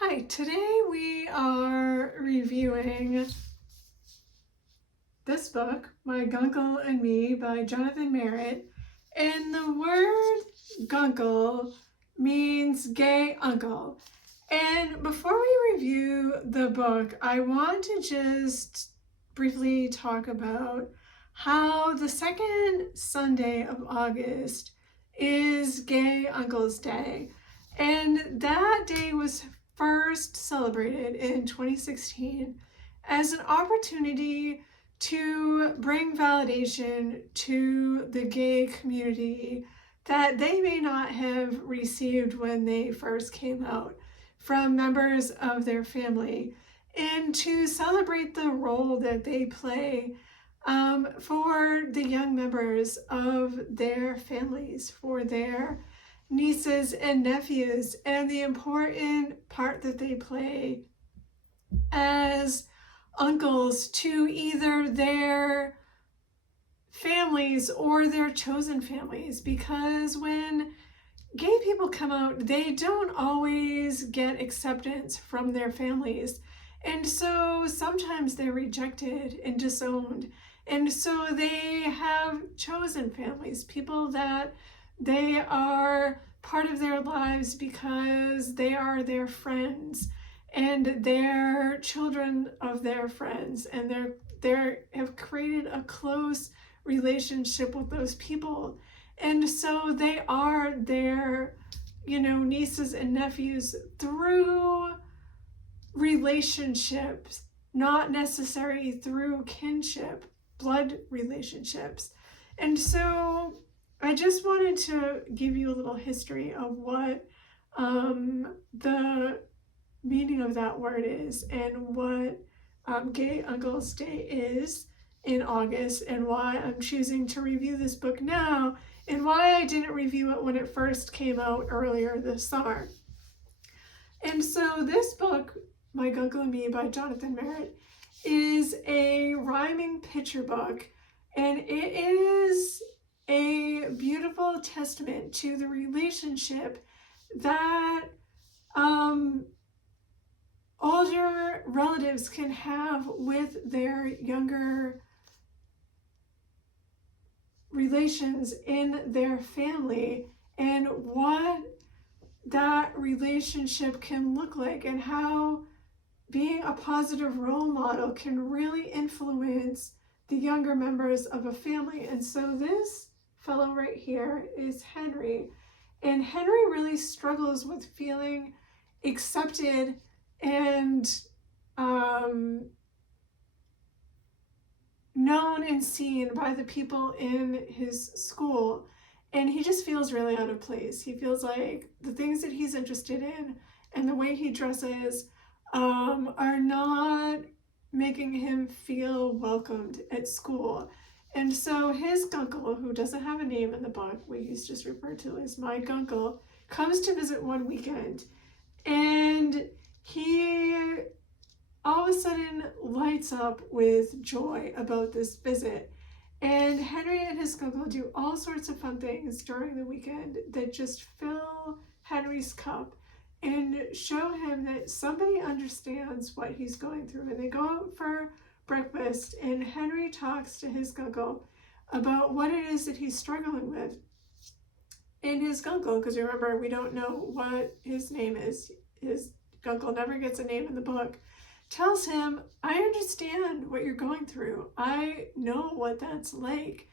Hi, today we are reviewing this book, My Guncle and Me by Jonathan Merritt. And the word guncle means gay uncle. And before we review the book, I want to just briefly talk about how the second Sunday of August is Gay Uncle's Day. And that day was first celebrated in 2016 as an opportunity to bring validation to the gay community that they may not have received when they first came out from members of their family, and to celebrate the role that they play for the young members of their families, for their nieces and nephews, and the important part that they play as uncles to either their families or their chosen families. Because when gay people come out, they don't always get acceptance from their families. And so sometimes they're rejected and disowned. And so they have chosen families, people that they are part of their lives because they are their friends and they're children of their friends, and they have created a close relationship with those people. And so they are their, nieces and nephews through relationships, not necessarily through kinship, blood relationships. And so I just wanted to give you a little history of what the meaning of that word is, and what Gay Uncle's Day is in August, and why I'm choosing to review this book now, and why I didn't review it when it first came out earlier this summer. And so this book, My Guncle and Me by Jonathan Merritt, is a rhyming picture book, and it is a beautiful testament to the relationship that older relatives can have with their younger relations in their family, and what that relationship can look like, and how being a positive role model can really influence the younger members of a family. And so this fellow right here is Henry, and Henry really struggles with feeling accepted and known and seen by the people in his school. And he just feels really out of place. He feels like the things that he's interested in and the way he dresses are not making him feel welcomed at school. And so his guncle, who doesn't have a name in the book, he's just referred to as My Guncle, comes to visit one weekend. And he all of a sudden lights up with joy about this visit. And Henry and his guncle do all sorts of fun things during the weekend that just fill Henry's cup and show him that somebody understands what he's going through. And they go out for breakfast, and Henry talks to his guncle about what it is that he's struggling with. And his guncle, because remember, we don't know what his name is, his guncle never gets a name in the book, tells him, I understand what you're going through. I know what that's like.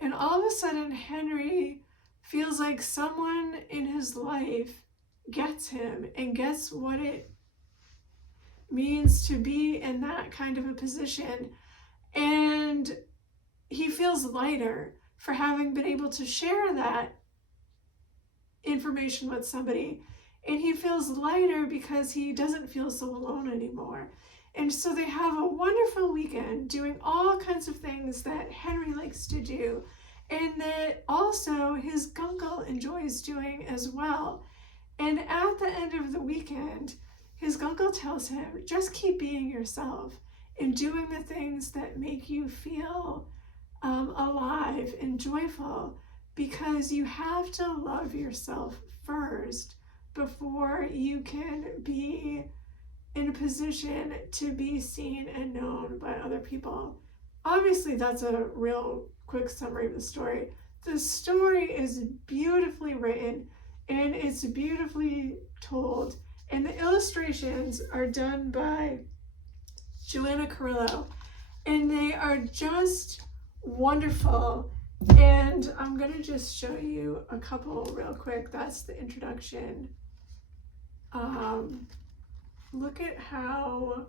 And all of a sudden, Henry feels like someone in his life gets him and gets what it means to be in that kind of a position. And he feels lighter for having been able to share that information with somebody. And he feels lighter because he doesn't feel so alone anymore. And so they have a wonderful weekend doing all kinds of things that Henry likes to do, and that also his guncle enjoys doing as well. And at the end of the weekend, his guncle tells him, just keep being yourself and doing the things that make you feel alive and joyful, because you have to love yourself first before you can be in a position to be seen and known by other people. Obviously, that's a real quick summary of the story. The story is beautifully written and it's beautifully told, and the illustrations are done by Joanna Carrillo, and they are just wonderful. And I'm going to just show you a couple real quick. That's the introduction. Look at how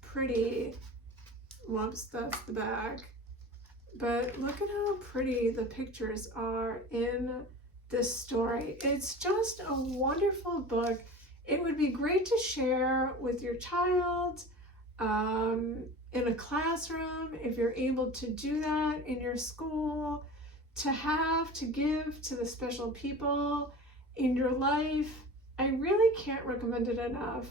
pretty, whoops, that's the back. But look at how pretty the pictures are in this story. It's just a wonderful book. It would be great to share with your child in a classroom, if you're able to do that in your school, to give to the special people in your life. I really can't recommend it enough.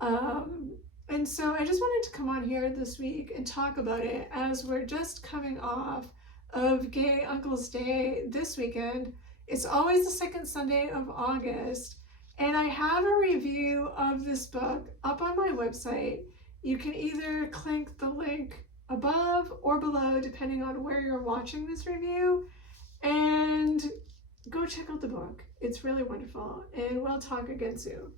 And so I just wanted to come on here this week and talk about it, as we're just coming off of Gay Uncles Day this weekend. It's always the second Sunday of August, and I have a review of this book up on my website. You can either click the link above or below, depending on where you're watching this review, and go check out the book. It's really wonderful, and we'll talk again soon.